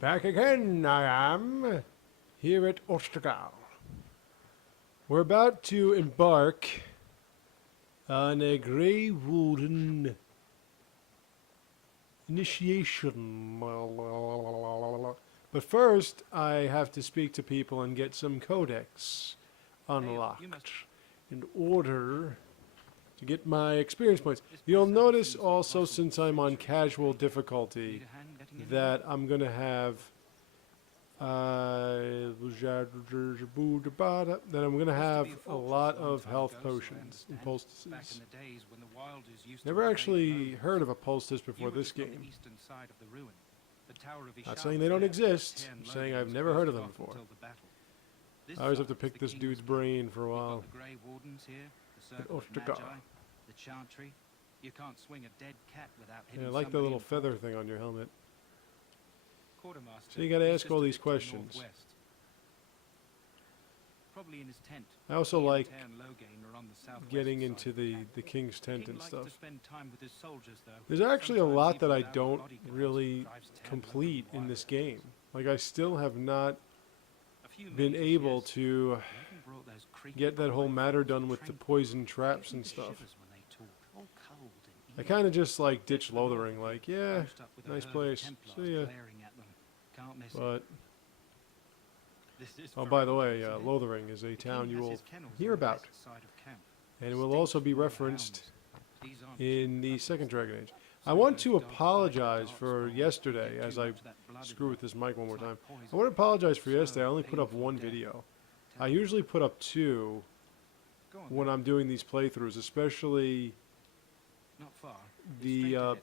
Back again, I am, here at Ostergal. We're about to embark on a Grey Warden initiation. But first, I have to speak to people and get some codex unlocked in order to get my experience points. You'll notice also, since I'm on casual difficulty, that I'm going to have that I'm going to have a lot of health potions and poultices. Never actually heard of a poultice before this game. Not saying they don't exist, I'm saying I've never heard of them before. I always have to pick this dude's brain for a while. Yeah, I like the little feather thing on your helmet. So you gotta ask all these questions. I also like getting into the king's tent and stuff. There's actually a lot that I don't really complete in this game. Like, I still have not been able to get that whole matter done with the poison traps and stuff. I kind of just like ditch Lothering, like, yeah, nice place, see ya. But, oh, by the way, Lothering is a town you will hear about, and it will also be referenced in the second Dragon Age. I want to apologize for yesterday, as I screw with this mic one more time. I want to apologize for yesterday. I only put up one video. I usually put up two when I'm doing these playthroughs, especially the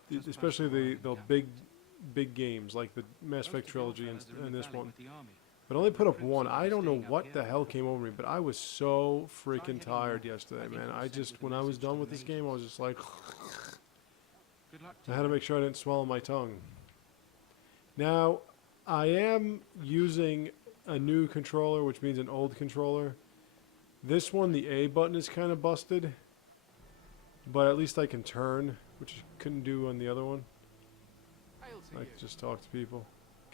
big games like the Mass Effect trilogy and this one. But I only put up one. I don't know what the hell came over me, but I was so freaking tired yesterday, man. When I was done with this game, I was just like, I had to make sure I didn't swallow my tongue. Now, I am using a new controller, which means an old controller. This one, the A button is kind of busted, but at least I can turn, which I couldn't do on the other one. I can just talk to people.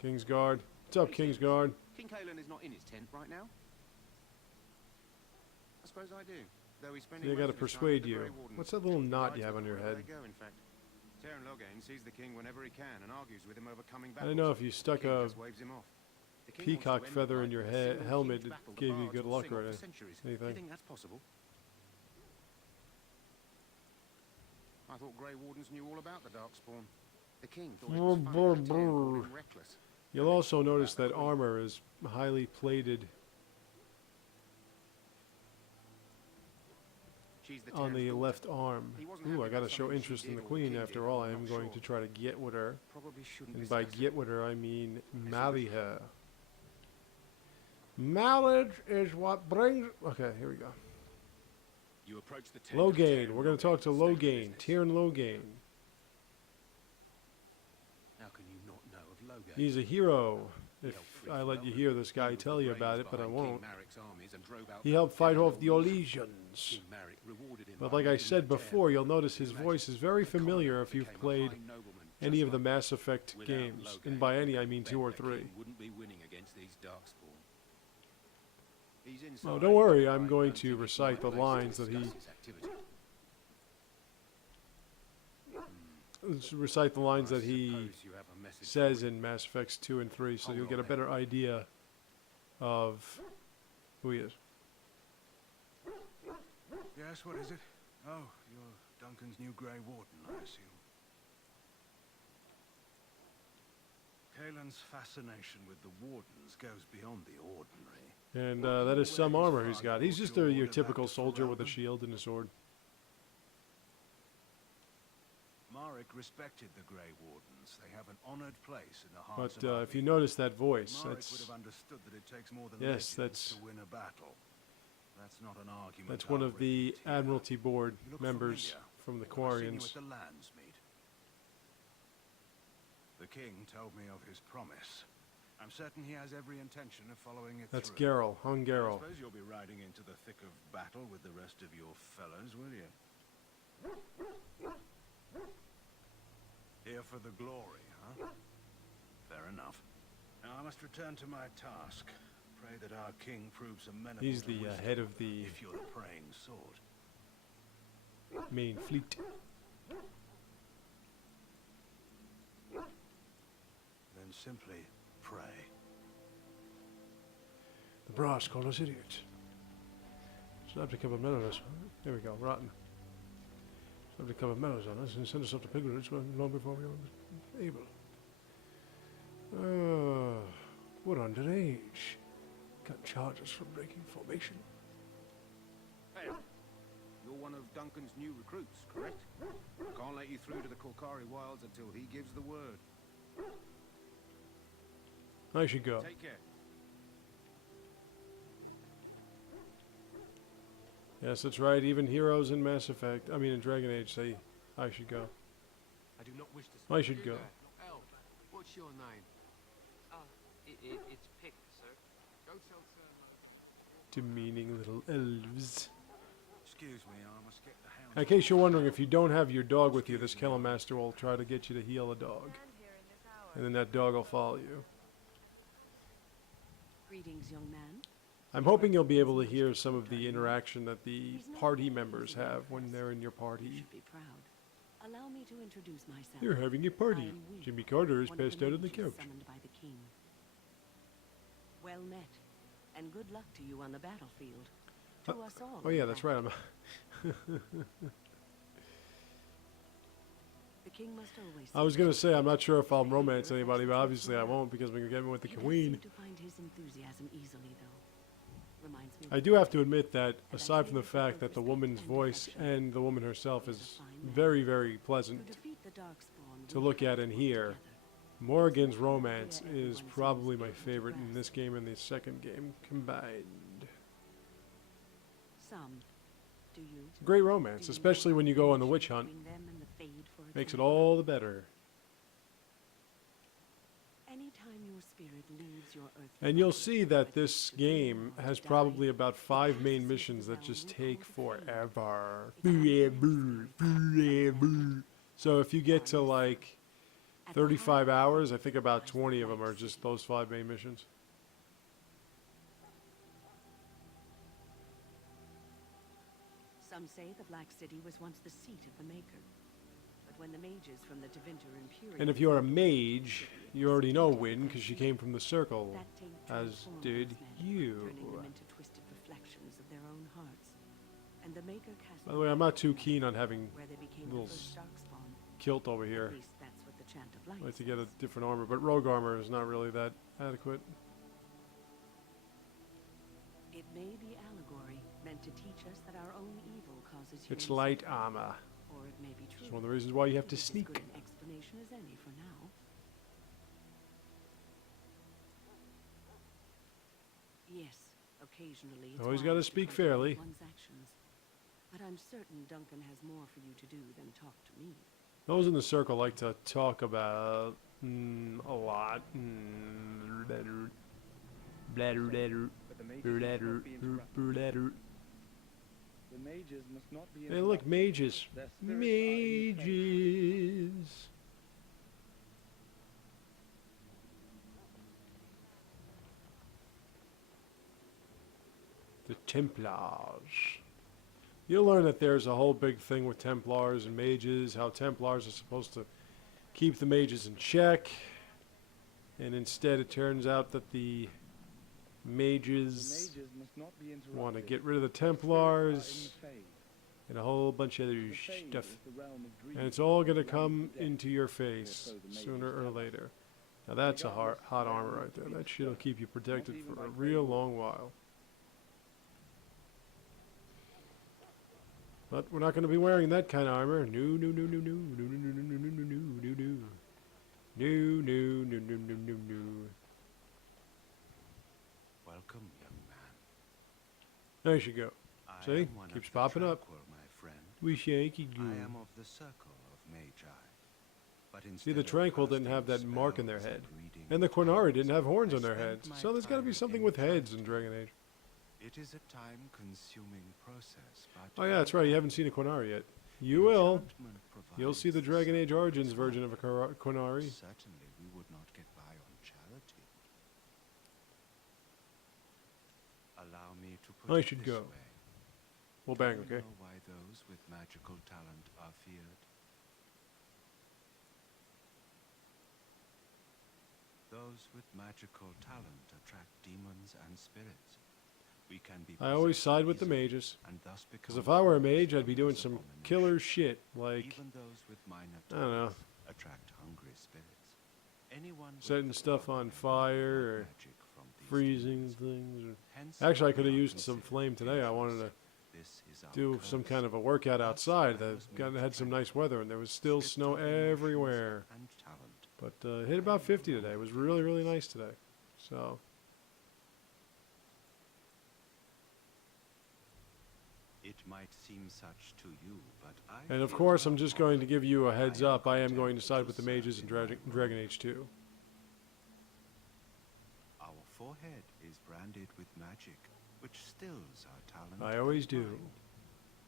Kingsguard. What's up, Kingsguard? King Kalen is not in his tent right now. I suppose I do. Though he's spending I gotta persuade you. What's that little knot you have on your head? Sees the king whenever he can and argues with him over coming I don't know if you stuck a peacock feather in your helmet, it gave you good luck or anything. That's possible. I thought Grey Wardens knew all about the Darkspawn. The king thought it was funny to call him reckless. You'll also notice that armor is highly plated on the left arm. Ooh, I gotta show interest in the queen after all. I am going to try to get with her. And by get with her, I mean marry her. Marriage is what brings... Okay, here we go. Loghain. We're going to talk to Loghain. Tyrn Loghain. He's a hero. If I let you hear this guy tell you about it, but I won't. He helped fight off the Orlesians. But like I said before, you'll notice his voice is very familiar if you've played any of the Mass Effect games. And by any, I mean 2 or 3. Oh, don't worry, I'm going to recite the lines that he... says in Mass Effects 2 and 3, so you'll get a better idea of who he is. Yes, what is it? Oh, you're Duncan's new Grey Warden, I assume. Kalen's fascination with the Wardens goes beyond the ordinary. And that is some armor he's got. He's just your typical soldier with a shield and a sword. Marek respected the Grey Wardens. They have an honored place in the hearts of But if you notice that voice, Marek would have understood that it takes more than yes, legends to win a battle. That's not an argument. That's one of the Admiralty Board members from the Quarians. The king told me of his promise. I'm certain he has every intention of following it That's through. Geralt, hung Geralt. I suppose you'll be riding into the thick of battle with the rest of your fellows, will you? Here for the glory, huh? Fair enough. Now I must return to my task. Pray that our king proves amenable He's to the wisdom, head of the if you're the praying sword. main fleet. Then simply pray. The brass call us idiots. Snap to cover mellows. There we go, rotten. Snap to cover mellows on us and send us off to pilgrimage long before we were able. What underage? Got charges for breaking formation. Hey, you're one of Duncan's new recruits, correct? I can't let you through to the Kolkari wilds until he gives the word. I should go. Take care. Yes, that's right. Even heroes in Mass Effect, in Dragon Age, say I should go. I do not wish to speak. I should go. Elf, what's your name? It's Pick, sir. Go tell Sir. Demeaning little elves. Excuse me, I must get the hound. In case you're wondering, if you don't have your dog with you, this Kennel Master will try to get you to heal a dog. And then that dog will follow you. Greetings, young man. I'm hoping you'll be able to hear some of the interaction that the party members have when they're in your You party. should be proud. Allow me to introduce myself. You're having a I party. am Will, Jimmy Carter is one of passed out on the mages couch. Summoned by the king. Well met, and good luck to you on the battlefield. To us all. Oh yeah, in that's fact. right. The king must always. I was gonna say I'm not sure if I'll romance anybody, but obviously I won't because we're gonna get me with the He does queen. seem to find his enthusiasm easily, though. Reminds me. I do have to admit that aside from the fact that the woman's voice and the woman herself is very, very pleasant To defeat the Darkspawn, to we look have at and work hear, together. Morrigan's romance is probably my favorite in this game and the second game combined. Some. Do you? Great romance, especially when you go on the witch hunt. Between them and the Fade for a Makes it time. all the better. Anytime your spirit leaves your earthly And you'll body, see that whether this to dream game or has to probably die, about it 5 passes main into missions the that just realm we take call the Fade. forever. It's unlimited spirit. So if you get to like At the 35 heart of hours, I it think about lies the 20 of them Black are just City. those 5 main missions. Some say the Black City was once the seat of the Maker. But when the mages from the Tevinter Imperium... And if you're a mage, you already know Wynn because she came from the Circle, that taint as transformed did those men, you. turning them into twisted reflections of their own hearts. And the Maker cast By the way, I'm not too keen on having where they became little the first Darkspawn. kilt over At here. least that's what the Chant of Light I like to get a says. different armor, but rogue armor is not really that adequate. It may be allegory, meant to teach us that our own evil causes It's human light suffering. armor. Or it may be true. It's one of the reasons why you have to It's as sneak. good an explanation as any for now. Yes, occasionally. It's Always wise gotta to speak contemplate fairly. One's actions. But I'm certain Duncan has more for you to do than talk to me. Those in the Circle like to talk about a lot. But the mages must not be interrupted. The mages must not be Hey, interrupted. look, mages. Their spirits are in the fade. Mages. The Templars. You'll learn that there's a whole big thing with Templars and mages, how Templars are supposed to keep the mages in check. And instead it turns out that the The mages mages must not be interrupted. want to get rid of the Their spirits are in Templars the fade. and a whole bunch of other The fade stuff. is the realm of dreams, And it's all going to the realm come of the dead. into your or face so the mages sooner or tell us. later. Now that's a hot Regardless, hot the armor realm right must there. be That shit'll destroyed. keep you protected even for by a great real war. long while. But we're not going to be wearing that kind of armor. No, no, no, no, no, no, no, no, no, no, no, no, no, no. No, no, no, no, no, no, no. Welcome, young man. There you go. I See? am one Keeps of the popping up. tranquil, my friend. Wish I could I go. am of the circle of Magi. But See, instead the of Tranquil didn't casting have that mark in their spells head. reading And the Quinari didn't have tales, horns I on their spend heads. my So there's got to be time something with heads in enchanting. Dragon Age. It is a time-consuming process, but Oh yeah, that's right. You haven't seen a Quinari yet. You will. enchantment You'll see the provides Dragon Age something Origins to version of a solve. Quinari. Certainly, we would not get by on charity. I should go. We'll bang, Do you okay? know why those with magical talent are feared? Those with magical talent attract demons and spirits. We can be I always possessed side with the easily mages. and thus Because become if I were a foes mage, I'd be of doing this some abomination. killer shit. Like, Even those with minor I don't know, talents attract hungry spirits. Anyone with setting the stuff power on can fire learn or magic from these freezing demons. things. Or Hence, actually, I could have they are used some considered flame today. I wanted to dangerous. This is our do some curse. kind of a workout Thus, outside. I That was made to had some train nice weather, and there was still stripped snow of emotions everywhere. and talent. But hit about 50 today. It was really, really nice today. So, It might seem such to you, but I and of feel course, I'm no just going to honor. give you a heads I am up. I am content going to side to with the mages in serve in my Dragon role. Age 2. Our forehead is branded with magic, which stills our talent. I always and do. mind.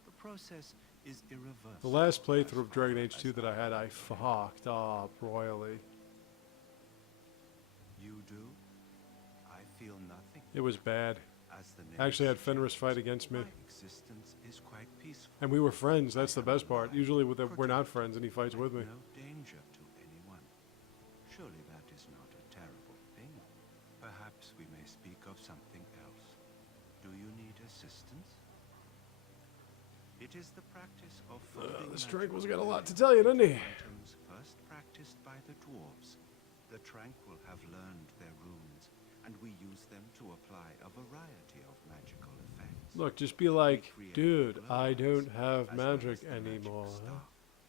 The process is irreversible. The last as playthrough of Dragon far Age as 2 that I had, I fucked up royally. You do? I feel nothing. It was bad. As the name I actually had Fenris suggests, fight against me. my existence is quite peaceful. And we were friends. That's the I am best part. alive, Usually we're not protected, friends and he fights with me. No danger to anyone. Surely that is not a terrible thing. Perhaps we may speak of something else. Do you need assistance? It is the practice of folding This magical Tranquil's got a lot to layers. tell you, doesn't he? Items first practiced by the dwarves. The Tranquil have learned their runes, and we use them to apply a variety of magical effects. Look, just be like, dude, I don't have magic anymore.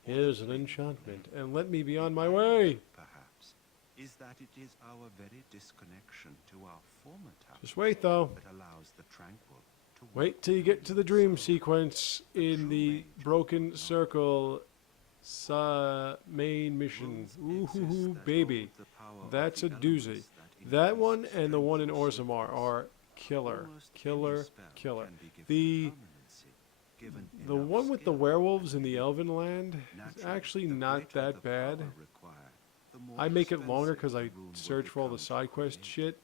Here's an enchantment, and let me be on my way. Perhaps, is that it is our very disconnection to our former talent Just wait, though. that allows the Tranquil to Wait till you get to the dream sequence in the Broken Circle main mission. Ooh, baby. That's a doozy. That one and the one in Orzammar are killer. Killer, killer. The one with the werewolves in the Elven land is actually not that bad. I make it longer because I search for all the side quest shit.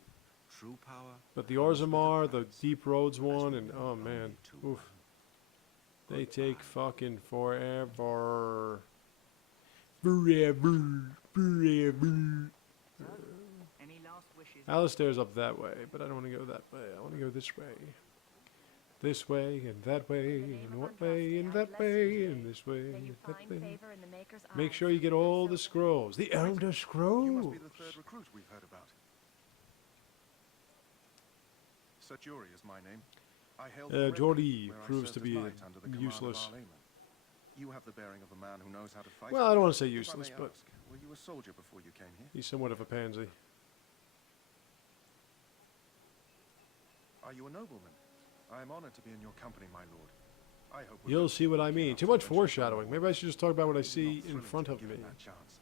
But the Orzammar, the Deep Roads one, and oh man, oof. They take fucking forever. Forever. Any last wishes? Alistair's up that way, but I don't want to go that way. I want to go this way. This way, and that way, and what way, and that way, and this way, May and you that find way. favor in the Maker's Make eyes. sure you get all the scrolls. The Elder You must Scrolls. be the third recruit we've heard about. Sir Jury is my name. I hail from Redwood, Geordie where I proves served to as be knight under the command of useless. our layman. You have the bearing of a man who knows how to fight. Well, I don't want to say If I useless, may but ask, were you a soldier before you came here? he's somewhat of a pansy. Are you a nobleman? I am honored to be in your company, my lord. I hope we're You'll both see what I lucky mean. enough Too to much venture foreshadowing. somewhere Maybe I should just talk about what I It would be see not in thrilling front to of be me. given that chance.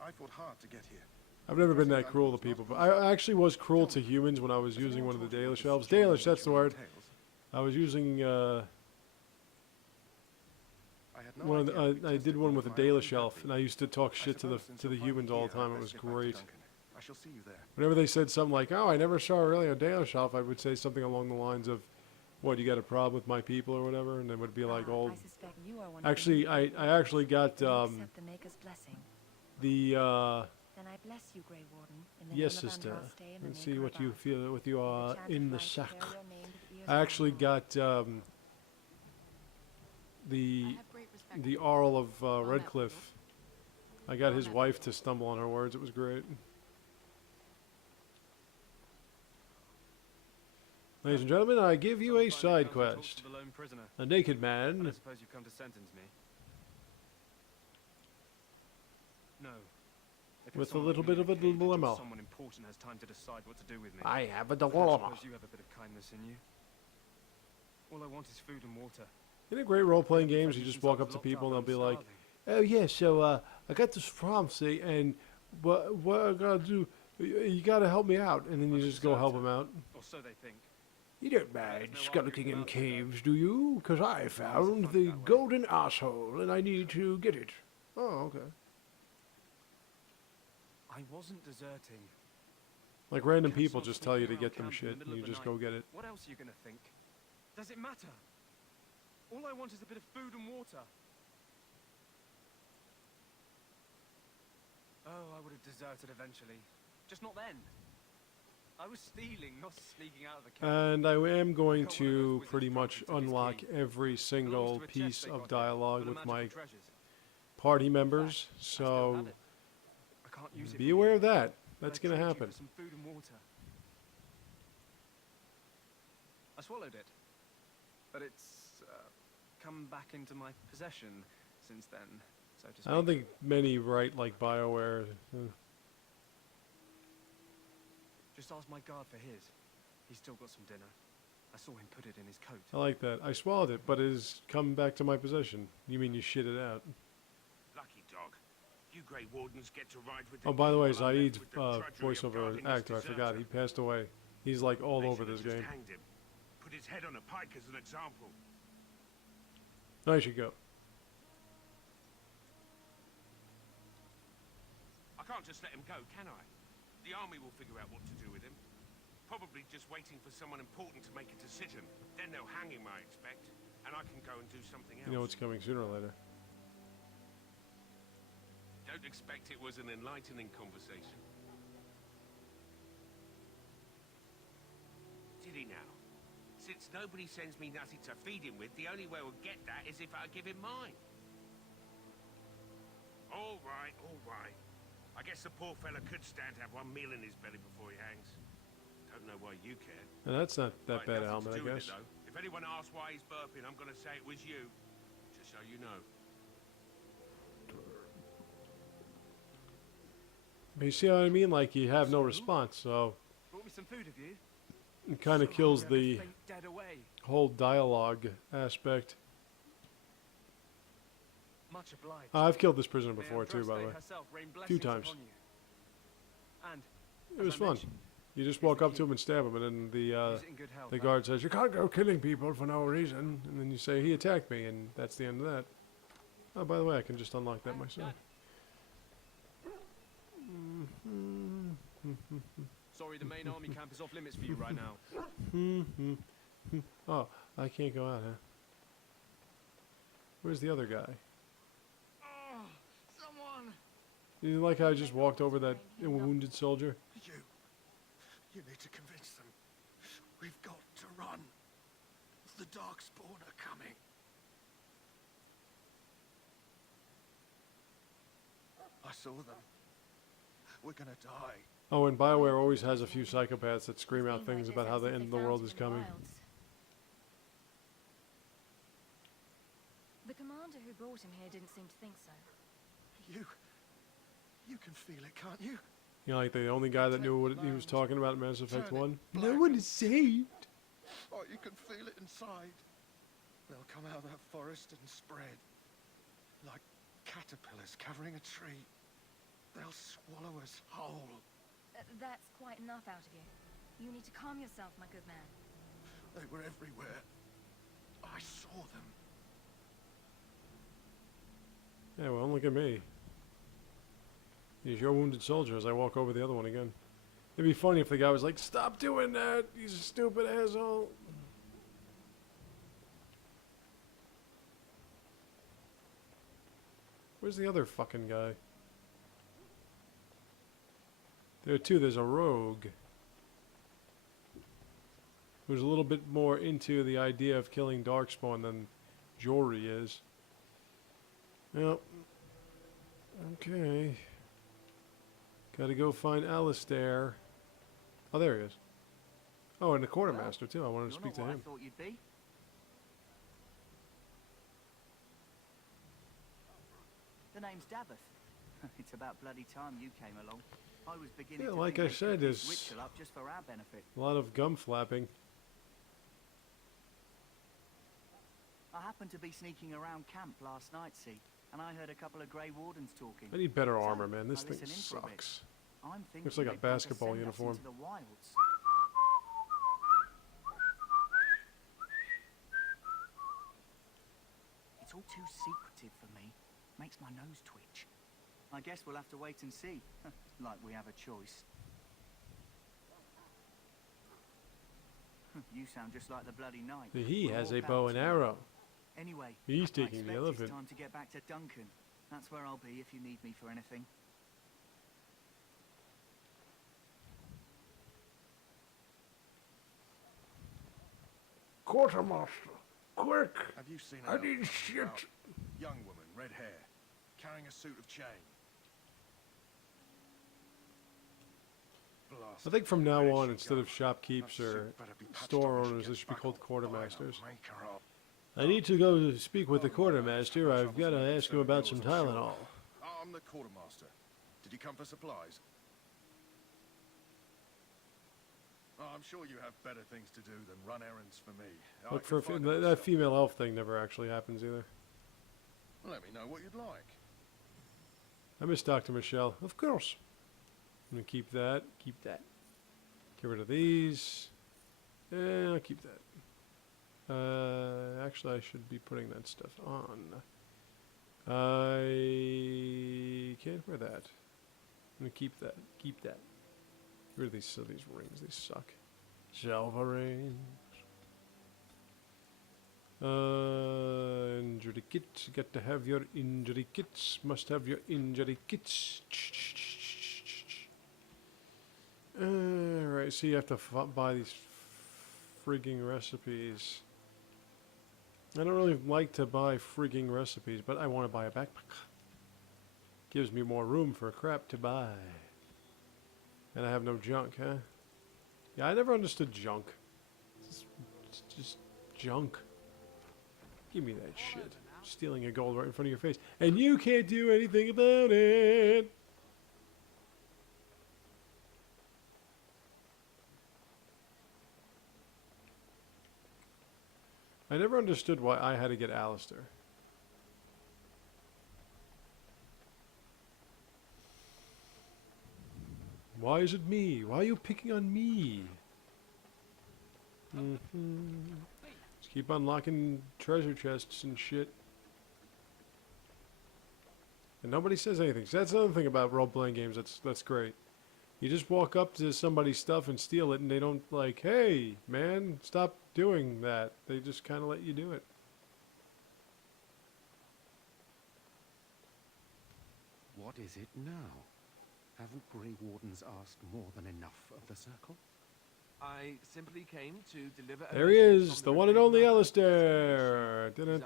I fought hard to get here. I've never been that cruel to people, but I actually was cruel to humans when I was using one of the Dalish elves. Dalish, that's the word. I was using I had no one of idea the, we I did tested one both with the my own Dalish elf, and I used to talk I shit to the suppose since you're humans finally all the here, time. I'd It best was get back to great. Duncan. I shall see you there. Whenever they said something like, "Oh, I never saw really a Dalish elf," I would say something along the lines of, "What, you got a problem with my people or whatever?" And they would be like, "Oh." I suspect you are one Actually, I actually got accept the Maker's blessing. the Then I bless you, Grey Warden, in the yes, name of sister. Andraste and the Let's see Maker what you above. feel, what you With are enchanted in the right to sack. bear your name to the ears I of actually all. got the Arl of Redcliffe. I got his wife to stumble on her words. It was great. Ladies and gentlemen, I give you a side quest. The lone prisoner. A naked I man. don't suppose you've come to sentence me. No. If it's With a someone little like me bit of in a cage until dilemma. Someone important has time to decide what to do with me. I have a I dilemma. suppose you have a bit of kindness in you. All I want is food and water. In a great role-playing games, you just walk up to people and they'll be like, "Oh yeah, so I got this prophecy, and what I gotta do? You gotta help me out." And then you just go help them out. Or so they think. You don't mind skulking in caves, do you? Because I found the golden asshole, and I need to get it. Oh, okay. I I wasn't deserting. Like random Can't people stop just tell you to sneaking get around them camp in the shit, middle and you of the just go night. get it. What else are you gonna think? Does it matter? All I want is a bit of food and water. Oh, I would have deserted eventually. Just not then. I was stealing, not sneaking out of the camp. And I am going I got one of those to wizards pretty drunk much and took his unlock key. every single Belongs to a chest piece they of got here, dialogue full of with magical my treasures. party members, I still so have it. I can't use it be for aware you, of that. but That's I going to trade you happen. for some food and water. I swallowed it, but it's come back into my possession since then, so to speak. I don't think many write like BioWare. Just ask my guard for his. He's still got some dinner. I saw him put it in his coat. I like that. I swallowed it, but it has come back to my possession. You mean you shit it out? Lucky dog. You Grey Wardens get to ride with the Oh, by the way, king while I'm Zaid's left with the drudgery of voiceover guarding this actor, I forgot. deserter. He passed away. He's like all They over should have this just game. hanged him. Put his head on a pike as an example. No, you should go. I can't just let him go, can I? The army will figure out what to do with him. Probably just waiting for someone important to make a decision. Then they'll hang him, I expect. And I can go and do something else. You know it's coming sooner or later. Don't expect it was an enlightening conversation. Did he now? Since nobody sends me nothing to feed him with, the only way we'll get that is if I give him mine. All right, all right. I guess the poor fella could stand to have one meal in his belly before he hangs. Don't know why you care. And that's not that Right, bad a nothing helmet, to I do with guess. it, though. If anyone asks why he's burping, I'm gonna say it was you. Just so you know. But you see what I mean? Like, you have no response, so Brought me some food, have you? it kind of kills Hungry, I the could faint dead away. whole dialogue aspect. Much obliged. I've killed this prisoner May before, too, by the way. Andraste herself rain Few blessings times. upon you. And It was as I fun. mentioned, You just here's the walk up key. to him and stab him, and then use it in good health, the huh? guard says, "You can't go killing people for no reason." And then you say, "He attacked me," and that's the end of that. Oh, by the way, I can just unlock that myself. Sorry, the main army camp is off limits for you right now. Oh, I can't go out, huh? Where's the other guy? Oh, someone! You like how I just walked over that wounded soldier? You need to convince them. We've got to run. The Darkspawn are coming. I saw them. We're gonna die. Oh, and BioWare always has a few psychopaths that scream out things about how the end of the world is coming. The commander who brought him here didn't seem to think so. You can feel it, can't you? You know, like the only guy that knew what he was talking about in Mass Effect Turn it 1. black No one is saved. Oh, you can feel it inside. They'll come out of that forest and spread. Like caterpillars covering a tree. They'll swallow us whole. That's quite enough out of you. You need to calm yourself, my good man. They were everywhere. I saw them. Yeah, well, look at me. He's your wounded soldier as I walk over the other one again. It'd be funny if the guy was like, "Stop doing that! He's a stupid asshole!" Where's the other fucking guy? There are two. There's a rogue who's a little bit more into the idea of killing Darkspawn than Jory is. Yep. Okay. Gotta go find Alistair. Oh, there he is. Oh, and the quartermaster, too. I wanted to speak to him. I thought you'd be. The name's Davith. It's about bloody time you came along. I was beginning Yeah, to like think I they said, cooked this there's ritual up just for our benefit. a lot of gum flapping. I happened to be sneaking around camp last night, see, and I heard a couple of Grey Wardens talking. I need better So, armor, man. This I thing listened in for a bit. sucks. I'm thinking Looks like a they plan to basketball send us uniform. into the wilds. It's all too secretive for me. Makes my nose twitch. I guess we'll have to wait and see. Like we have a choice. You sound just like the bloody knight. He Well, has more a bow power and to you. arrow. Anyway, He's I taking expect the elephant. it's time to get back to Duncan. That's where I'll be if you need me for anything. Quartermaster, quick! Have you seen I an need elf shit. running about? Young woman, red hair, carrying a suit of chain. I think from now on, instead of shopkeepers or store owners, they should be called quartermasters. I need to go speak with the quartermaster. I've got to ask him about some Tylenol. I'm the quartermaster. Did you come for supplies? Oh, I'm sure you have better things to do than run errands for me. Look for that female elf thing never actually happens either. Let me know what you'd like. I miss Dr. Michelle. Of course. I'm gonna keep that. Keep that. Get rid of these. I'll keep that. Actually, I should be putting that stuff on. I can't wear that. I'm gonna keep that. Keep that. Get rid of these rings. They suck. Silver rings. Injury kits. Got to have your injury kits. Must have your injury kits. Alright, so you have to buy these frigging recipes. I don't really like to buy frigging recipes, but I want to buy a backpack. Gives me more room for crap to buy. And I have no junk, huh? Yeah, I never understood junk. It's just junk. Give me that shit. Stealing your gold right in front of your face. And you can't do anything about it! I never understood why I had to get Alistair. Why is it me? Why are you picking on me? Just keep unlocking treasure chests and shit. And nobody says anything. So that's another thing about role-playing games that's great. You just walk up to somebody's stuff and steal it, and they don't like, hey, man, stop doing that. They just kind of let you do it. What is it now? Haven't Grey Wardens asked more than enough of the Circle? I simply came to deliver. There he is, the one and only Alistair. What her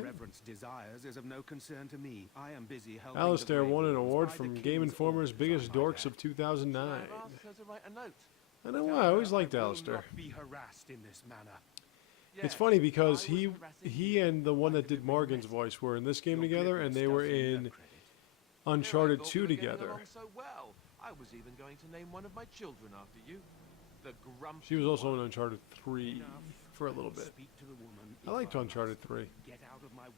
reverence desires is of no concern to me. I am busy helping. Alistair won an award from Game Informer's Biggest Dorks of 2009. I know why, I always liked Alistair. Be harassed in this manner. It's funny because he and the one that did Morgan's voice were in this game together, and they were in Uncharted 2 together. I was even going to name one of my children after you. The grumpy. She was also in Uncharted 3 for a little bit. I liked Uncharted 3.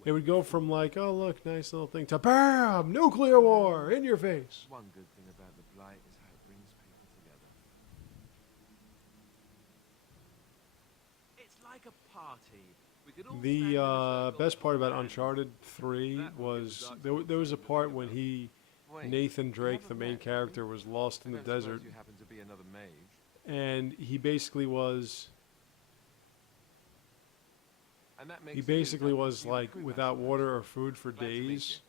It would go from like, oh look, nice little thing, to BAM! Nuclear war in your face. One good thing about the Blight is how it brings people together. It's like a party. We could all The best part about Uncharted 3 was there was a part when Nathan Drake, the main character, was lost in the desert, you happen to be another mage. and he basically was like without water or food for days,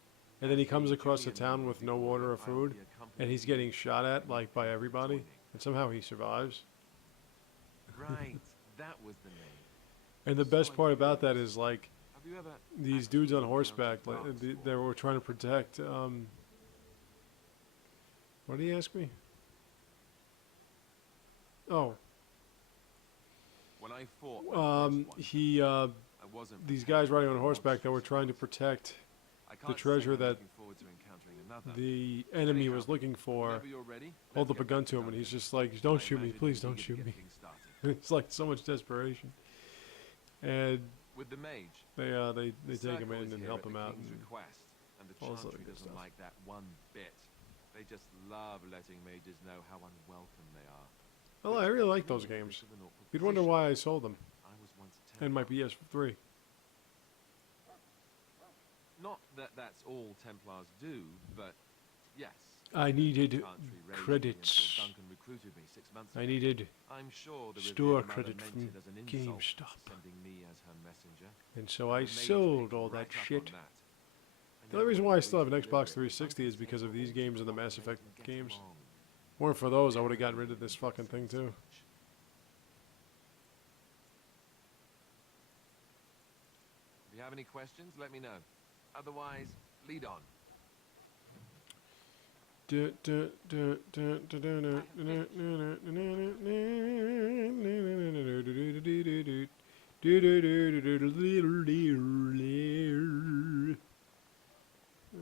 and then he comes across a town with no water or food, and he's getting shot at like by everybody, and somehow he survives. Right, that was the name. And the best part about that is like these dudes on horseback, like they were trying to protect. What did he ask me? Oh. When I fought these guys riding on horseback that were trying to protect the treasure that the enemy was looking for, hold up a gun to him, and he's just like, don't shoot me, please don't shoot me. It's like so much desperation. And with the mage, they take him in and help him out. And the Chantry doesn't like that one bit. They just love letting mages know how unwelcome they are. Well, I really like those games. You'd wonder why I sold them. And my PS3. Not that that's all Templars do, but Yes. I needed Chantry raised me credits. until Duncan recruited me 6 months I ago. needed I'm sure the store Revered Mother credit meant from it as an insult, GameStop. sending me as her messenger. And so And I the mage sold picked all that right up shit. on that. I The only never reason wanted why I to still have an leave Xbox deliberate, but 360 is Duncan because said of we're these all games too and the Mass cooperative Effect and get games. along. Weren't for those, I would have gotten rid of this fucking thing too. If you have any questions, let me know. Otherwise, lead on.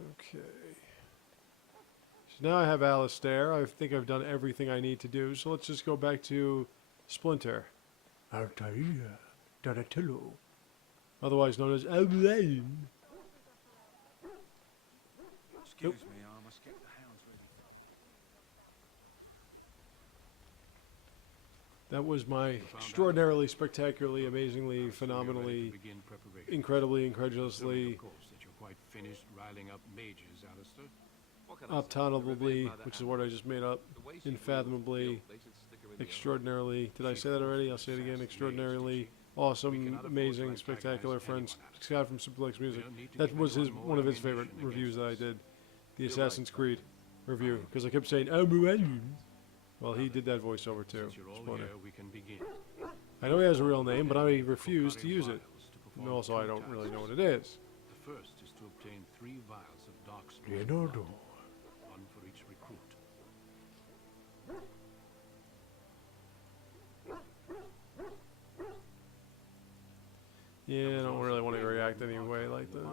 Okay. So now I have Alistair. I think I've done everything I need to do. So let's just go back to Splinter. Altair Donatello. Otherwise known as Altair. Excuse me, I must get the hounds ready. That was my extraordinarily, spectacularly, amazingly, phenomenally, incredibly, incredulously, Of course, that you're quite finished riling up mages, Alistair. optonomably, which is what I just made up, unfathomably, extraordinarily. Did I say that already? I'll say it again. Extraordinarily, awesome, amazing, spectacular friends. Scott from Simplex Music. That was one of his favorite reviews that I did. The Assassin's Creed review, because I kept saying, well, he did that voiceover too. Splinter. I know he has a real name, but I refuse to use it. And also, I don't really know what it is. The first is to obtain 3 vials of dark Leonardo. one for each recruit. Yeah, I don't really want to react anyway like that.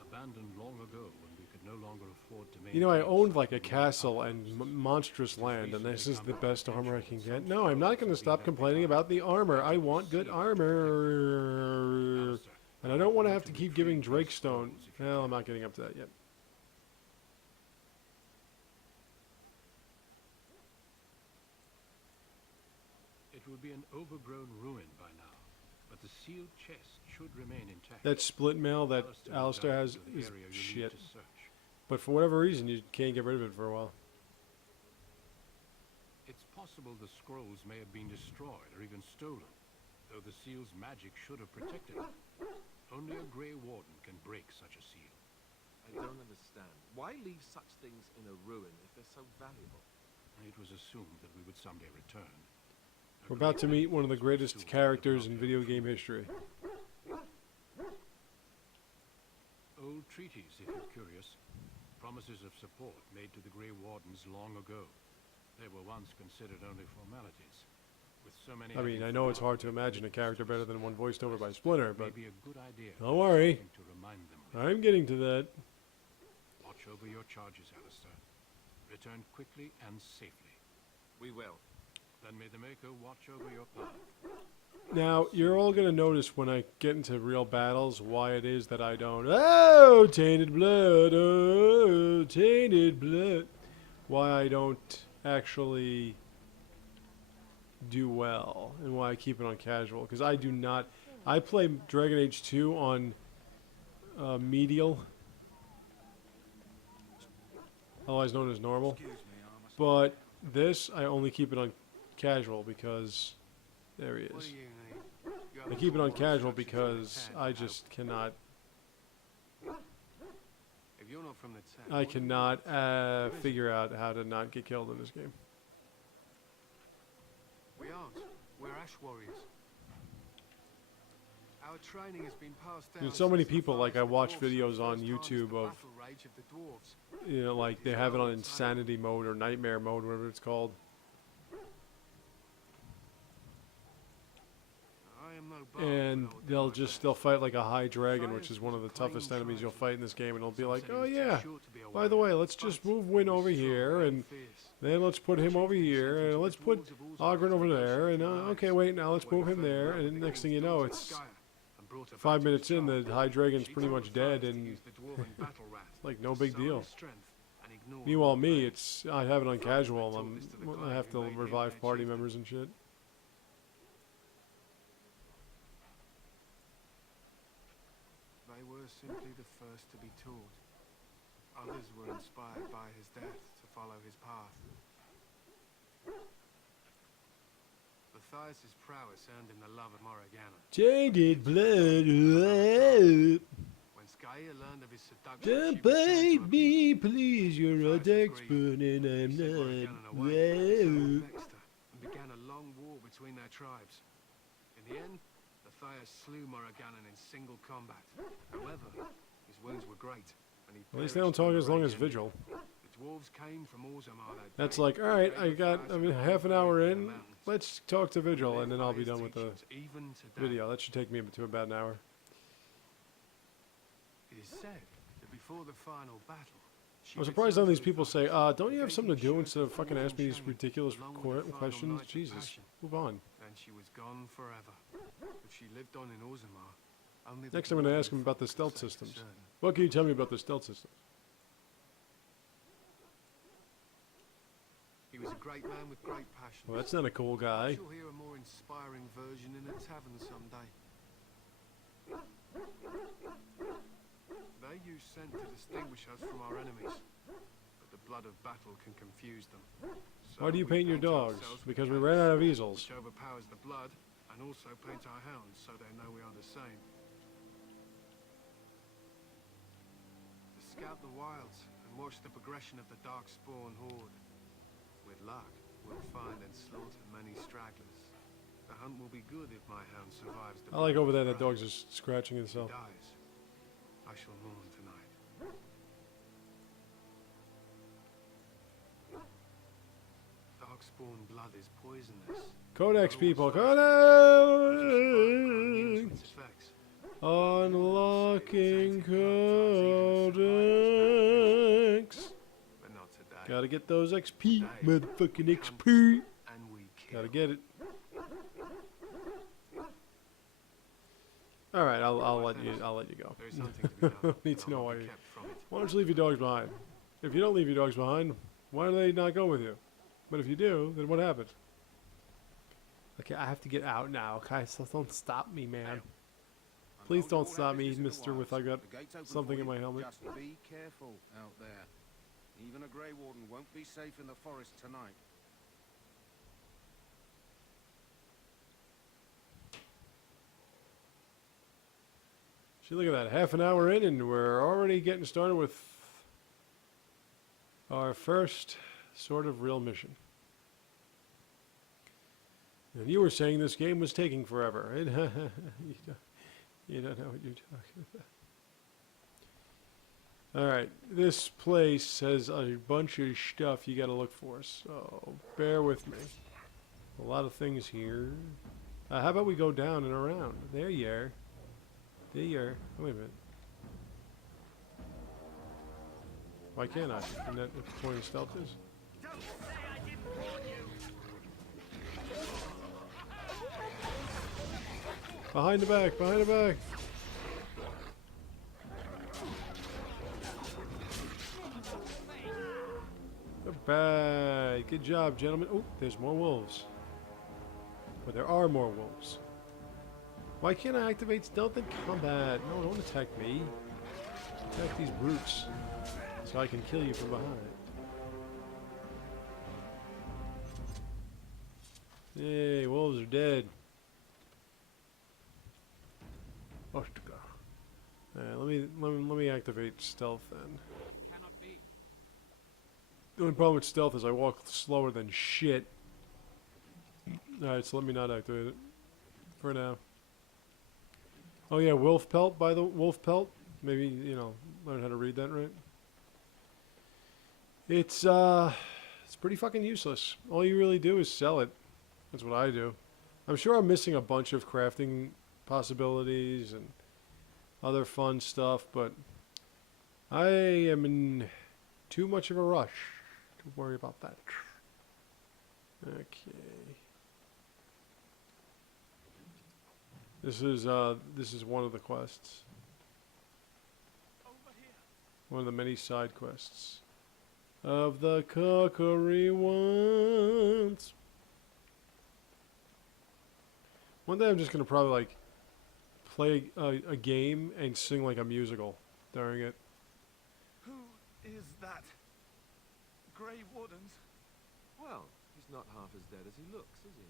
Abandoned long ago when we could no longer afford to You know, I owned like a castle and monstrous land, and this is the best armor I can get. No, I'm not going to stop complaining about the armor. I want good armor. And I don't want to have to keep giving Drake Stone. Well, I'm not getting up to that yet. It will be an overgrown ruin by now, but the sealed chest should remain intact. That split mail that Alistair has is shit. But for whatever reason, you can't get rid of it for a while. It's possible the scrolls may have been destroyed or even stolen, though the seal's magic should have protected them. Only a Grey Warden can break such a seal. I don't understand. Why leave such things in a ruin if they're so valuable? It was assumed that we would someday return. We're about to meet one of the greatest characters in video game history. Old treaties, if you're curious. Promises of support made to the Grey Wardens long ago. They were once considered only formalities. With so many I mean, I know it's hard to imagine a character better than one voiced over by Splinter, but maybe a good idea. don't worry. To remind them. I'm getting to that. Watch over your charges, Alistair. Return quickly and safely. We will. Then may the Maker watch over your path. Now, you're all going to notice when I get into real battles why it is that I don't... Oh, tainted blood. Oh, tainted blood. Why I don't actually do well and why I keep it on casual. Because I do not... I play Dragon Age 2 on medial, otherwise known as normal. But this, I only keep it on casual because... There he is. I keep it on casual because I just cannot... I cannot figure out how to not get killed in this game. We aren't. We're Ash Warriors. Our training has been passed down. There's so many people, like I watch videos on YouTube of, you know, like they have it on insanity mode or nightmare mode, whatever it's called. And they'll fight like a high dragon, which is one of the toughest enemies you'll fight in this game, and they'll be like, oh yeah, by the way, let's just move Wynn over here, and then let's put him over here, and let's put Ogren over there, and okay, wait, now let's move him there, and next thing you know, it's 5 minutes in, the high dragon's pretty much dead, and like no big deal. Meanwhile, me, I have it on casual, I have to revive party members and shit. They were simply the first to be taught. Others were inspired by his death to follow his path. Matthias's prowess earned him the love of Morgana. Tainted blood. When Skaia learned of his seduction, Don't she returned bite to her me, please. You're an expert and I'm He sent Morgana not. away, so he vexed her and began a long war between their tribes. In the end, Matthias slew Morgana in single combat. However, his wounds were great, and he At least they don't talk as long as Vigil. The dwarves came from Orzammar that That's day. like, all right, I'm half an hour in. Let's talk to Vigil, and then I'll be done with the video. That should take me to about an hour. It is said that before the final battle, I'm surprised none of these people say, don't you have something to do instead of fucking asking me these ridiculous questions? Jesus, move on. Then she was gone forever. If she lived on in Orzammar, only the Next, I'm going to dwarves ask him about the fought stealth for sake of systems. certain. What can you tell me about the stealth systems? He was a great man with great passion. Well, that's not a cool guy. You'll hear a more inspiring version in a tavern someday. They use scent to distinguish us from our enemies, but the blood of battle can confuse them. So Why do you we paint your dogs? ourselves with Because we colours, ran out of easels. which overpowers the blood, and also paint our hounds so they know we are the same. To scout the wilds and watch the progression of the Darkspawn horde. With luck, we'll find and slaughter many stragglers. The hunt will be good if my hound survives the I like over there that fray. dog's just scratching If he himself. dies, I shall mourn tonight. Darkspawn blood is poisonous. Codex, people, Just codex! its effects. Unlocking codex. But not today. Gotta get those XP, Today, motherfucking we XP. hunt and we kill. Gotta get it. All right, I'll let you go. There is something to be done. Need to and know I'll why not be you. kept from it. Why don't you leave your dogs behind? If you don't leave your dogs behind, why do they not go with you? But if you do, then what happens? Okay, I have to get out now. Okay, so don't stop me, man. Please don't stop me, mister, with I got something in my helmet. Just be careful out there. Even a Grey Warden won't be safe in the forest tonight. See, look at that. Half an hour in, and we're already getting started with our first sort of real mission. And you were saying this game was taking forever, right? You don't know what you're talking about. Alright, this place has a bunch of stuff you gotta look for, so bear with me. A lot of things here. How about we go down and around? There you are. There you are. Oh, wait a minute. Why can't I? Isn't that what the point of stealth is? Behind the back, behind the back. Goodbye. Good job, gentlemen. Oh, there's more wolves. But there are more wolves. Why can't I activate stealth in combat? No, don't attack me. Attack these brutes. So I can kill you from behind. Yay, wolves are dead. Let me activate stealth then. The only problem with stealth is I walk slower than shit. Alright, so let me not activate it. For now. Oh yeah, wolf pelt by the wolf pelt. Maybe, you know, learn how to read that right. It's pretty fucking useless. All you really do is sell it. That's what I do. I'm sure I'm missing a bunch of crafting possibilities and other fun stuff, but I am in too much of a rush to worry about that. Okay. This is one of the quests. One of the many side quests of the cookery ones. One day I'm just gonna probably like play a game and sing like a musical during it. is that? Grey Wardens? Well, he's not half as dead as he looks, is he?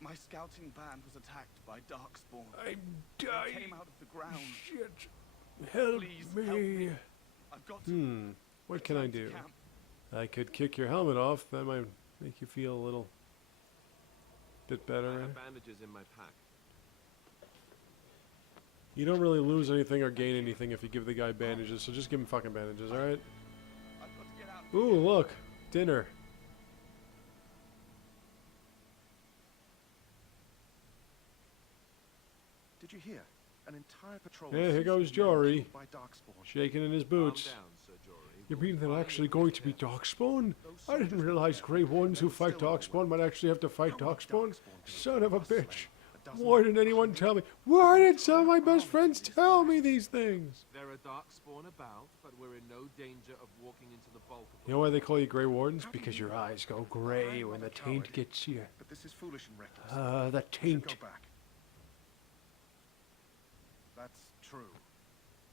My scouting band was attacked by Darkspawn. I'm They dying. came out of the ground. Shit. Help Please, me. help me. I've got to What can I return to do? camp. I could kick your helmet off. That might make you feel a little bit better. I have bandages in my pack. You don't really lose anything or gain anything if you give the guy bandages, so just give him fucking bandages, alright? I've got to get out. Ooh, look. Dinner. Did you hear? An entire patrol. Yeah, here goes Jory. Shaking in his boots. Calm down, Sir Jory. You mean they're actually going to be Darkspawn? I didn't realize Grey Wardens who fight Darkspawn might actually have to fight Darkspawn. Son of a bitch. Why didn't anyone tell me? Why did some of my best friends tell me these things? There are Darkspawn about, but we're in no danger of walking into the bulk of You know why they call you Grey Wardens? Because your eyes go grey when the taint gets you. But this is foolish and reckless. The taint. Go back. That's true.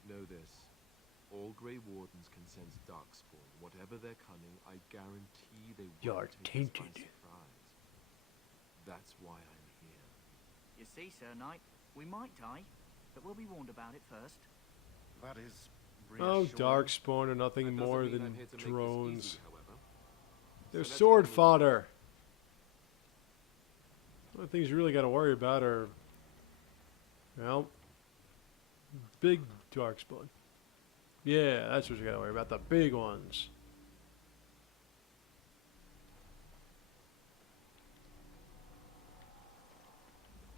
Know this. All Grey Wardens can sense Darkspawn. Whatever their cunning, I guarantee they won't You're take us by tainted. surprise. That's why I'm here. You see, Sir Knight, we might die, but we'll be warned about it first. That is Oh, reassuring. Darkspawn are nothing That doesn't more mean than I'm here to make this drones. easy, however. They're So let's sword get moving. fodder. The only things you really got to worry about are, well, big Darkspawn. Yeah, that's what you got to worry about, the big ones.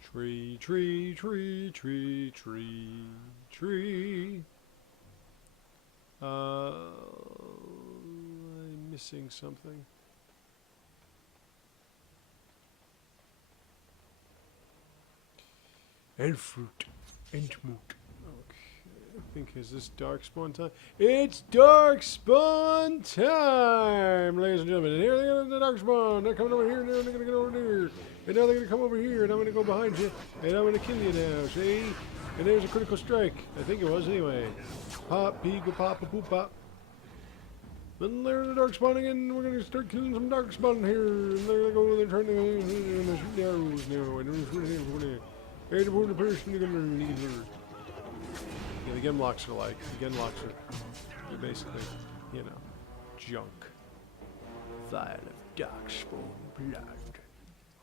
Tree, tree, tree, tree, tree, tree. I'm missing something. And fruit. And moot. Okay, I think, is this Darkspawn time? It's Darkspawn time! Ladies and gentlemen, and here they go, the Darkspawn. They're coming over here, and they're gonna get over there. And now they're gonna come over here, and I'm gonna go behind you, and I'm gonna kill you now, see? And there's a critical strike. I think it was anyway. Pop, peego, pop, poop, pop. Then there's the Darkspawn again. We're gonna start killing some Darkspawn here. And there they go, they're trying to shoot the arrows now. And there's the person you're gonna need her. Yeah, the Gemlocks are like, the Genlocks are basically, you know, junk. Vial of Darkspawn blood.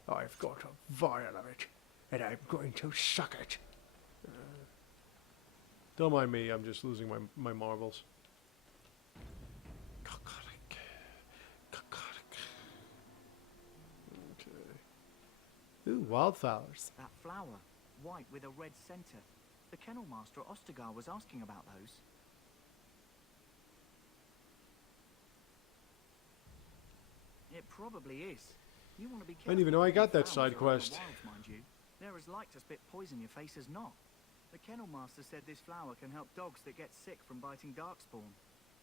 I've got a vial of it, and I'm going to suck it. Don't mind me, I'm just losing my marbles. Cockolic. Okay. Ooh, wildflowers. That flower, white with a red center. The kennel master at Ostergar was asking about those. It probably is. You want to be careful. I didn't even know I got that flowers side are in the quest. wilds, mind you. They're as like to spit poison your face as not. The kennel master said this flower can help dogs that get sick from biting Darkspawn.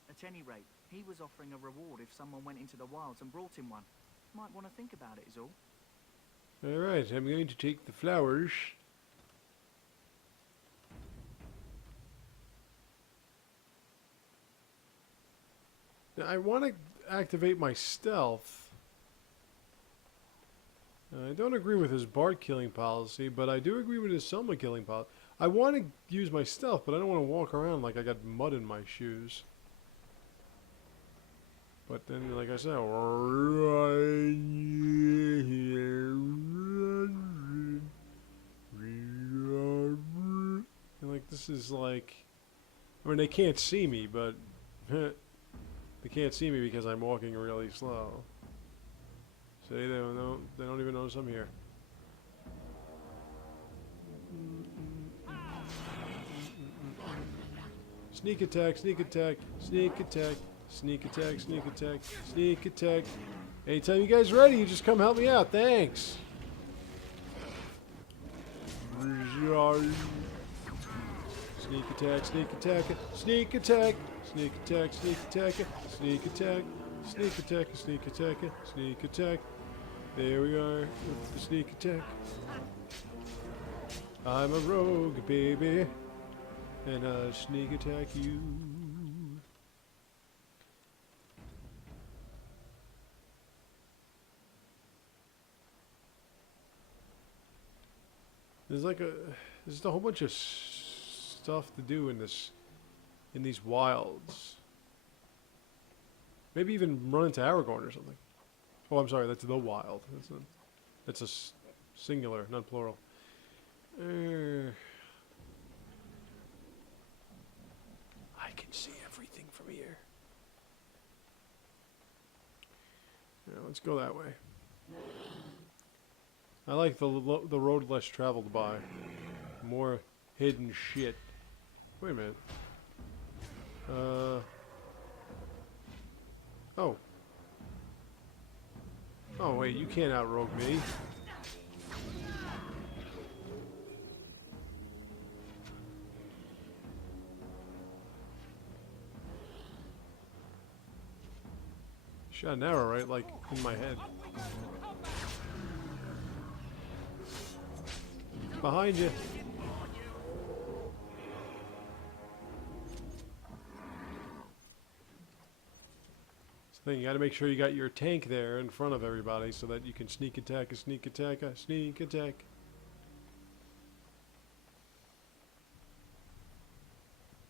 At any rate, he was offering a reward if someone went into the wilds and brought him one. Might want to think about it is all. Alright, I'm going to take the flowers. Now, I want to activate my stealth. I don't agree with his Bart killing policy, but I do agree with his Selma killing policy. I want to use my stealth, but I don't want to walk around like I got mud in my shoes. But then, like I said, and like this is like, I mean, they can't see me, but they can't see me because I'm walking really slow. See, they don't even notice I'm here. Sneak attack, sneak attack, sneak attack, sneak attack, sneak attack, sneak attack. Anytime you guys are ready, you just come help me out. Thanks. Sneak attack, sneak attack, sneak attack, sneak attack, sneak attack, sneak attack, sneak attack, sneak attack, sneak attack. There we are with the sneak attack. I'm a rogue, baby, and I'll sneak attack you. There's like there's a whole bunch of stuff to do in these wilds. Maybe even run into Aragorn or something. Oh, I'm sorry, that's the wild. That's a singular, not plural. I can see everything from here. Yeah, let's go that way. I like the road less traveled by. More hidden shit. Wait a minute. Oh. Oh, wait, you can't outrogue me. Shot an arrow, right? Like, in my head. Behind you. Thing, you gotta make sure you got your tank there in front of everybody so that you can sneak attack, sneak attack, sneak attack.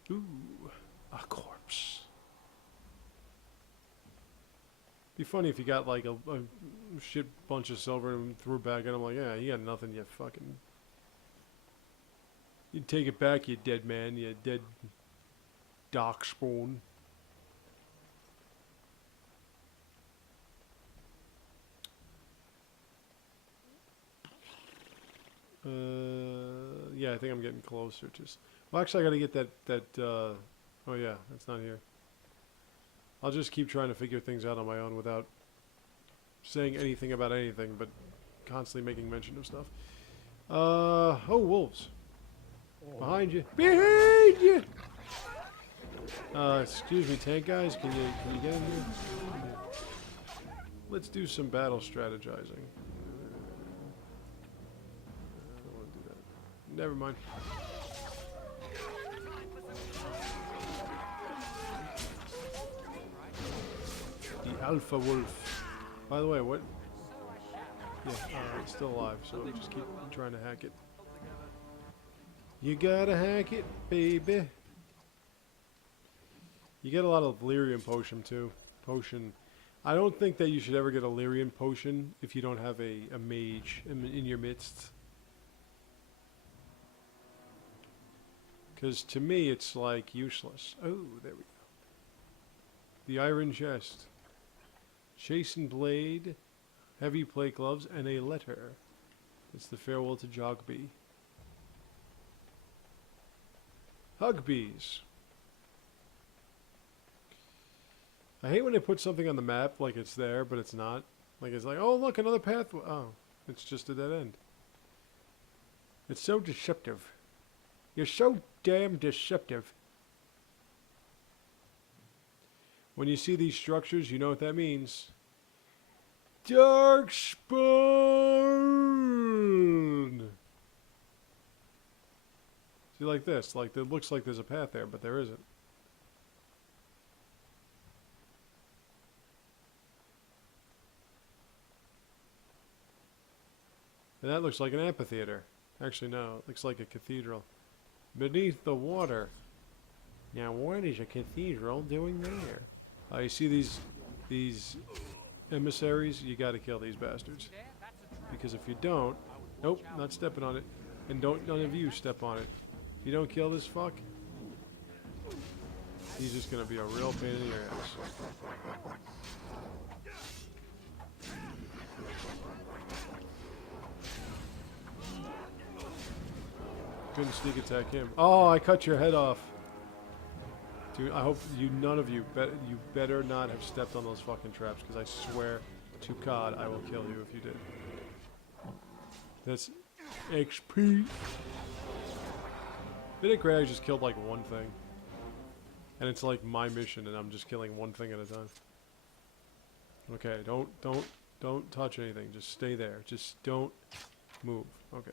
Ooh, a corpse. Be funny if you got like a shit bunch of silver and threw it back at him like, yeah, you got nothing, you fucking... You take it back, you dead man, you dead darkspawn. Yeah, I think I'm getting closer. Well, actually, I gotta get that. Oh yeah, that's not here. I'll just keep trying to figure things out on my own without saying anything about anything, but constantly making mention of stuff. Oh, wolves! Behind you! Behind you! Excuse me, tank guys. Can you get in here? Let's do some battle strategizing. Never mind. The alpha wolf. By the way, what? Yeah, it's still alive, so just keep trying to hack it. You gotta hack it, baby. You get a lot of Lyrium potion too. I don't think that you should ever get a Lyrium potion if you don't have a mage in your midst. Because to me, it's like useless. Oh, there we go. The iron chest. Chastened blade, heavy plate gloves, and a letter. It's the farewell to Jogby. Hugbees. I hate when they put something on the map like it's there, but it's not. Like it's like, oh look, another pathway. Oh, it's just a dead end. It's so deceptive. You're so damn deceptive. When you see these structures, you know what that means. Darkspawn! See, like this. Like, it looks like there's a path there, but there isn't. And that looks like an amphitheater. Actually, no. It looks like a cathedral. Beneath the water. Now, what is a cathedral doing there? You see these emissaries? You gotta kill these bastards. Because if you don't... Nope, not stepping on it. And none of you step on it. If you don't kill this fuck, he's just gonna be a real pain in your ass. Couldn't sneak attack him. Oh, I cut your head off. Dude, I hope none of you, you better not have stepped on those fucking traps, because I swear to God I will kill you if you did. That's XP. Didn't Greg just killed like one thing? And it's like my mission, and I'm just killing one thing at a time. Okay, don't touch anything. Just stay there. Just don't move. Okay.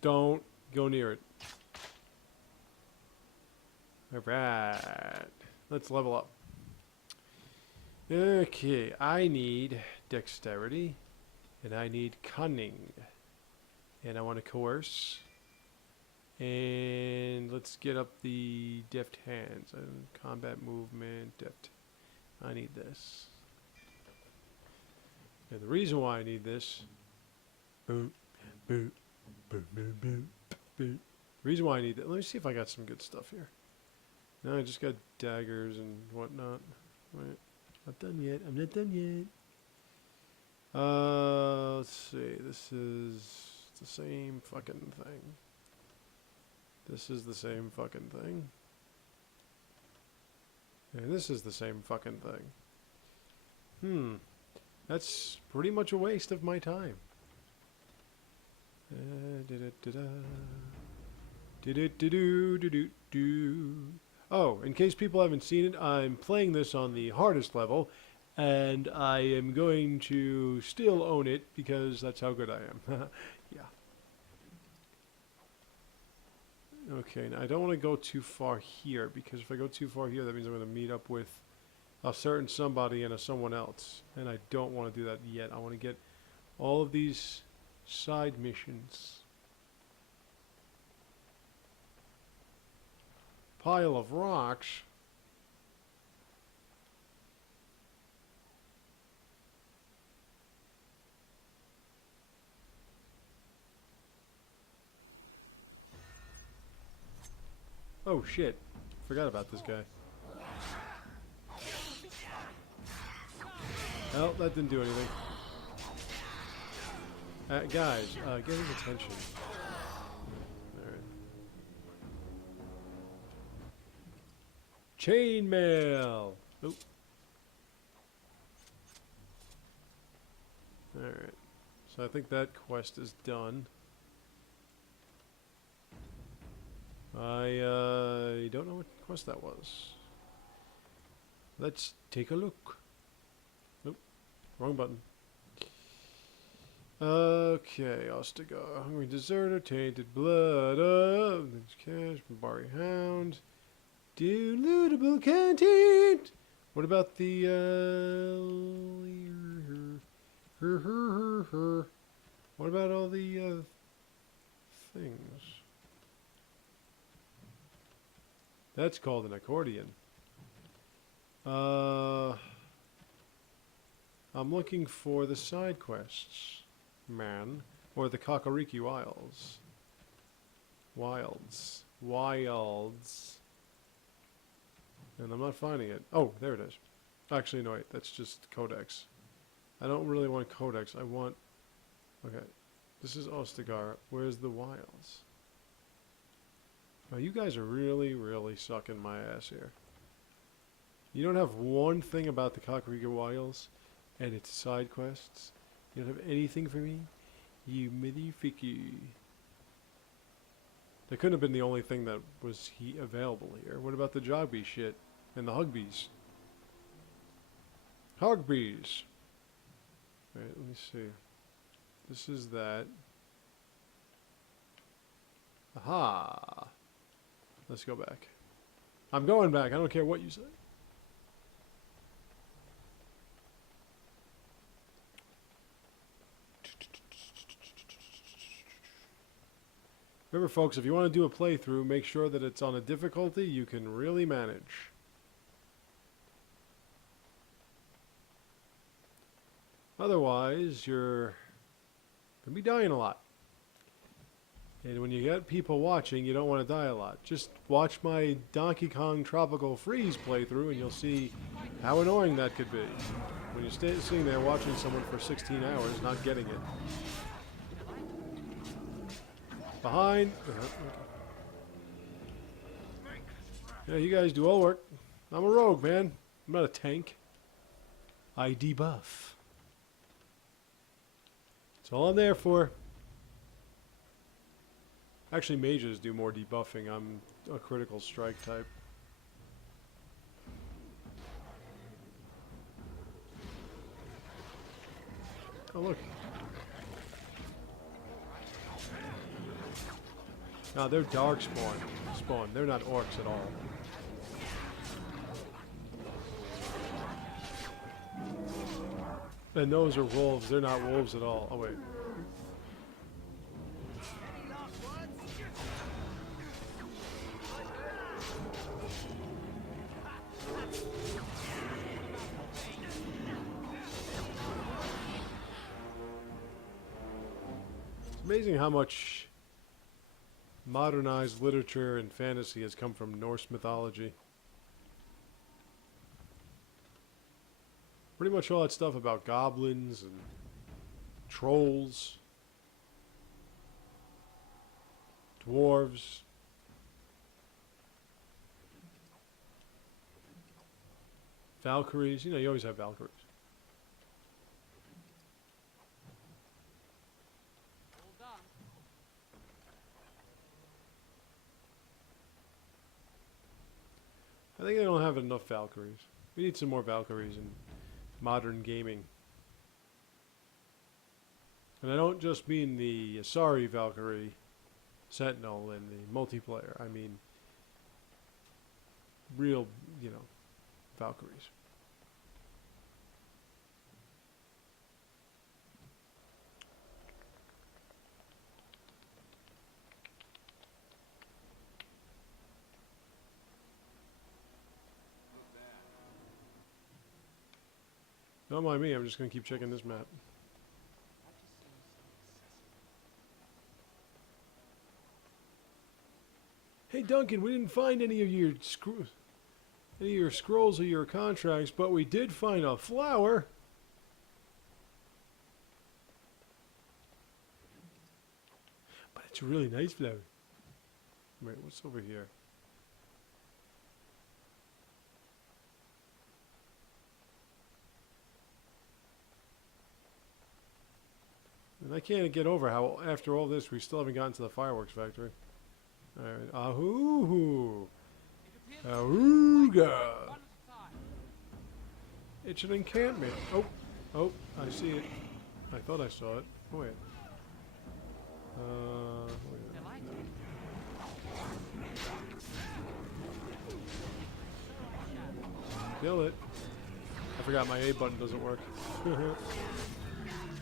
Don't go near it. Alright. let's level up. Okay, I need dexterity, and I need cunning, and I want to coerce, and let's get up the deft hands, combat movement, deft. I need this. And the reason why I need this, boop, boop, boop, boop, boop, boop. The reason why I need that, let me see if I got some good stuff here. No, I just got daggers and whatnot. Right. Not done yet. I'm not done yet. Let's see. This is the same fucking thing. This is the same fucking thing. And this is the same fucking thing. That's pretty much a waste of my time. Oh, in case people haven't seen it, I'm playing this on the hardest level, and I am going to still own it because that's how good I am. Yeah. Okay, now I don't want to go too far here, because if I go too far here, that means I'm going to meet up with a certain somebody and a someone else, and I don't want to do that yet. I want to get all of these side missions. Pile of rocks. Oh shit. Forgot about this guy. Oh, that didn't do anything. Guys, get his attention. Alright. Chainmail! Nope. Alright. So I think that quest is done. I don't know what quest that was. Let's take a look. Nope. Wrong button. Okay, Ostagar, Hungry Deserter, Tainted Blood, Cash, Barbary Hound, Dilutable Content! What about the, what about all the, things? That's called an accordion. I'm looking for the side quests, man, or the Kakariki Wilds. Wilds. And I'm not finding it. Oh, there it is. Actually, no, wait, that's just Codex. I don't really want Codex. I want... Okay, this is Ostagar. Where's the Wilds? Oh, you guys are really, really sucking my ass here. You don't have one thing about the Kakariko Wilds and its side quests. You don't have anything for me? You motherfucker. That couldn't have been the only thing that was available here. What about the Jogby shit and the Hugbees? Hugbees! Alright, let me see. This is that. Aha! Let's go back. I'm going back. I don't care what you say. Remember, folks, if you want to do a playthrough, make sure that it's on a difficulty you can really manage. Otherwise, you're going to be dying a lot. And when you get people watching, you don't want to die a lot. Just watch my Donkey Kong Tropical Freeze playthrough and you'll see how annoying that could be. When you're sitting there watching someone for 16 hours not getting it. Behind. Yeah, you guys do all work. I'm a rogue, man. I'm not a tank. I debuff. That's all I'm there for. Actually, mages do more debuffing. I'm a critical strike type. Oh, look. No, they're dark spawn. They're not orcs at all. And those are wolves. They're not wolves at all. Oh, wait. It's amazing how much modernized literature and fantasy has come from Norse mythology. Pretty much all that stuff about goblins and trolls, dwarves. Valkyries. You know, you always have Valkyries. I think they don't have enough Valkyries. We need some more Valkyries in modern gaming. And I don't just mean the Asari Valkyrie Sentinel in the multiplayer. I mean real, you know, Valkyries. Don't mind me, I'm just going to keep checking this map. Hey Duncan, we didn't find any of your scrolls or your contracts, but we did find a flower. But it's a really nice flower. Wait, what's over here? And I can't get over how, after all this, we still haven't gotten to the fireworks factory. Alright, ahoo! Ahooga! It's an encampment. Oh, oh, I see it. I thought I saw it. Oh, wait. Wait a minute. Kill it. I forgot my A button doesn't work.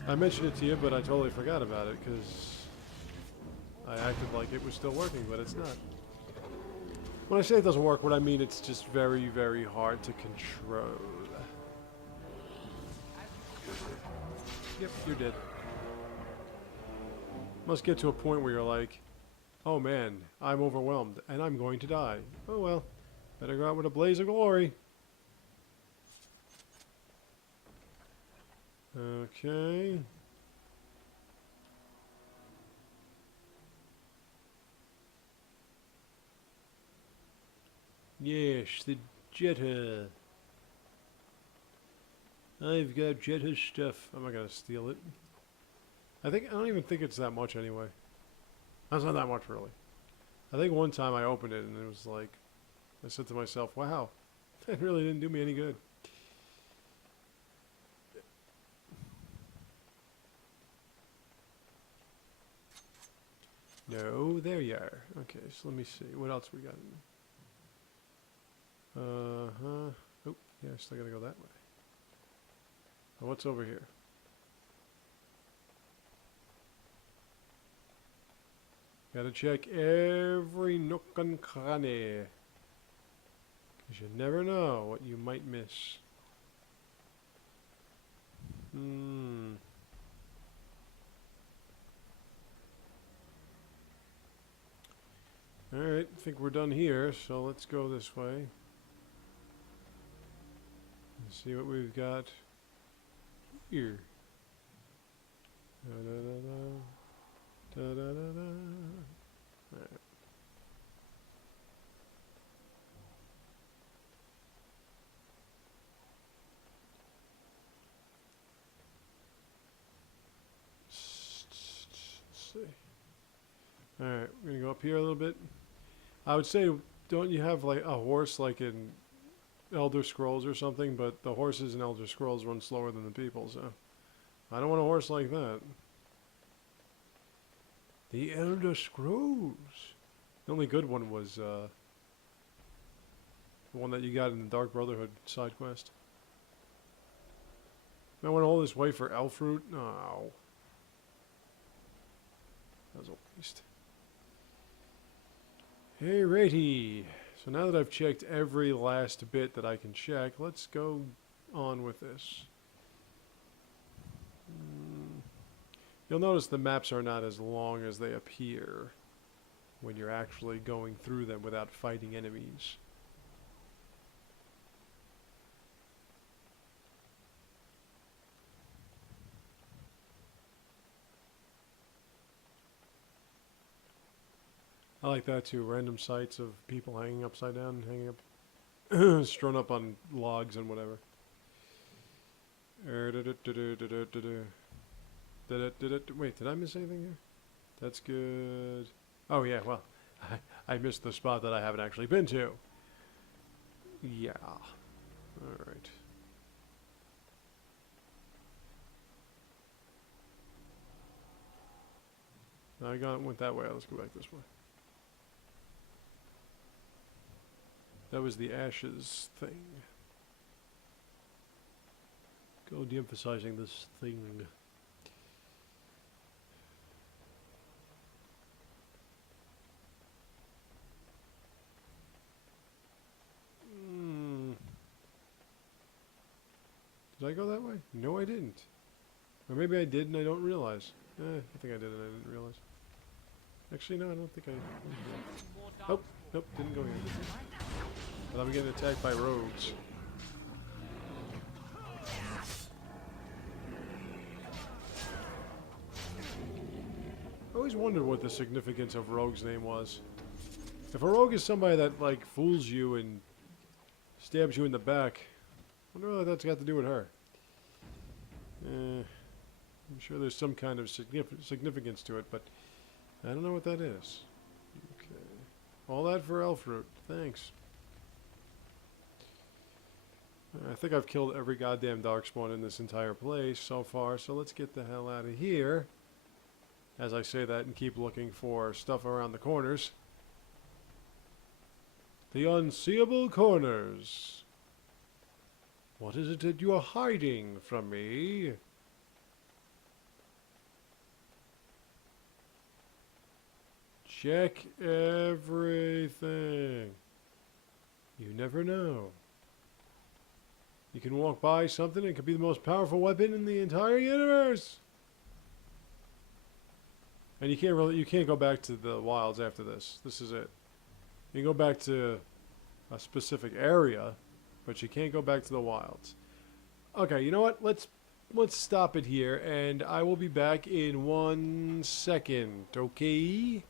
I mentioned it to you, but I totally forgot about it because I acted like it was still working, but it's not. When I say it doesn't work, what I mean it's just very, very hard to control. Yep, you're dead. Must get to a point where you're like, oh man, I'm overwhelmed and I'm going to die. Oh well, better go out with a blaze of glory. Okay. Yes, the Jetta. I've got Jetta stuff. I'm not gonna steal it. I don't even think it's that much anyway. That's not that much really. I think one time I opened it and it was like, I said to myself, wow, that really didn't do me any good. No, there you are. Okay, so let me see. What else we got in there? Oh, yeah, I still gotta go that way. Now what's over here? Gotta check every nook and cranny. Because you never know what you might miss. Alright, I think we're done here, so let's go this way. Let's see what we've got here. Da-da-da-da. Da-da-da-da. Alright. Let's see. Alright, we're gonna go up here a little bit. I would say, don't you have like a horse like in Elder Scrolls or something? But the horses in Elder Scrolls run slower than the people, so I don't want a horse like that. The Elder Scrolls. The only good one was the one that you got in the Dark Brotherhood side quest. I went all this way for elf fruit? No. That was a waste. Hey, righty. So now that I've checked every last bit that I can check, let's go on with this. You'll notice the maps are not as long as they appear when you're actually going through them without fighting enemies. I like that too. Random sights of people hanging upside down, hanging up, strewn up on logs and whatever. Wait, did I miss anything here? That's good. Oh yeah, well, I missed the spot that I haven't actually been to. Yeah. Alright. Went that way. Let's go back this way. That was the ashes thing. Go de-emphasizing this thing. Did I go that way? No, I didn't. Or maybe I did and I don't realize. I think I did and I didn't realize. Actually, no, I don't think I... Oh, nope, didn't go here. But I'm getting attacked by rogues. I always wondered what the significance of Rogue's name was. If a rogue is somebody that, like, fools you and stabs you in the back, I wonder what that's got to do with her. I'm sure there's some kind of significance to it, but I don't know what that is. Okay. All that for elf fruit. Thanks. I think I've killed every goddamn darkspawn in this entire place so far, so let's get the hell out of here. As I say that and keep looking for stuff around the corners. The unseeable corners. What is it that you are hiding from me? Check everything. You never know. You can walk by something and it could be the most powerful weapon in the entire universe. And you can't go back to the wilds after this. This is it. You can go back to a specific area, but you can't go back to the wilds. Okay, you know what? Let's stop it here, and I will be back in 1 second, okay?